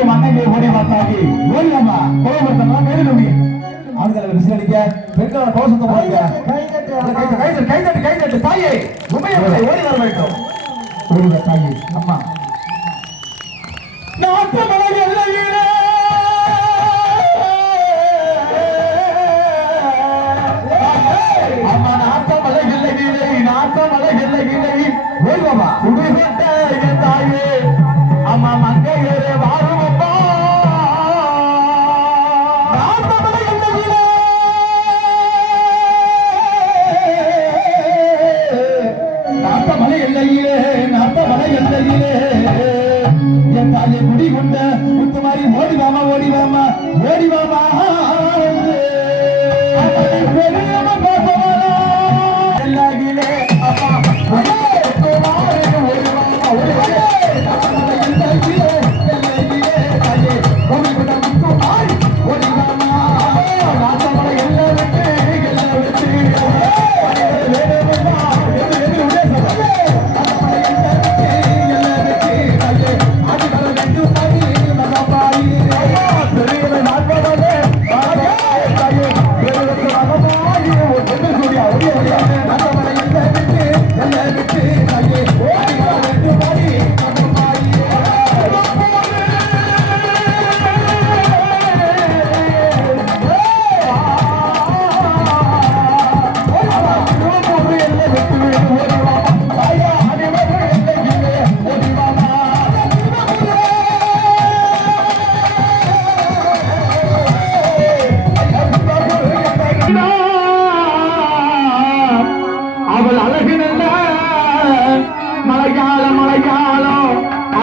முத்தும் அன்னைக்கு ஓடி பார்த்தாக்கி ஓடியாமா கோபப்படுத்தலாம் கைது கம்மி ஆண்களை விசிலடிக்க பெண்களோட கோஷத்தை போடுங்க கைது கைது கைதட்டு கைதட்டு. தாயே உண்மையை ஓடி வர வேண்டும். ஓடுங்க தாயே அம்மா. நாட்டு மலை எல்லையிலே. அம்மா நாட்டு மலை எல்லையிலே நாட்டு மலை எல்லையிலே. ஓய்வமா குடிபட்ட என் என் தாயை குடி கொண்ட முத்துமாரி ஓடி வாமா ஓடி வாமா ஓடி வா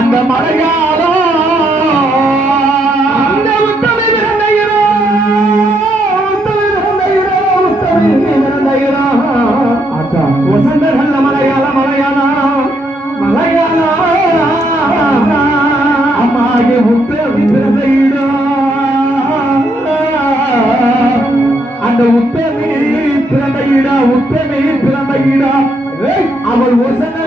அந்த மலையாளம். அந்த உத்தமி பிறந்த இரோ, உத்தமி பிறந்த மலையாள மலையாளம் மலையாளம் பிறந்த அந்த உத்தமி பிறந்த உத்தமி பிறந்த அவள் ஒசன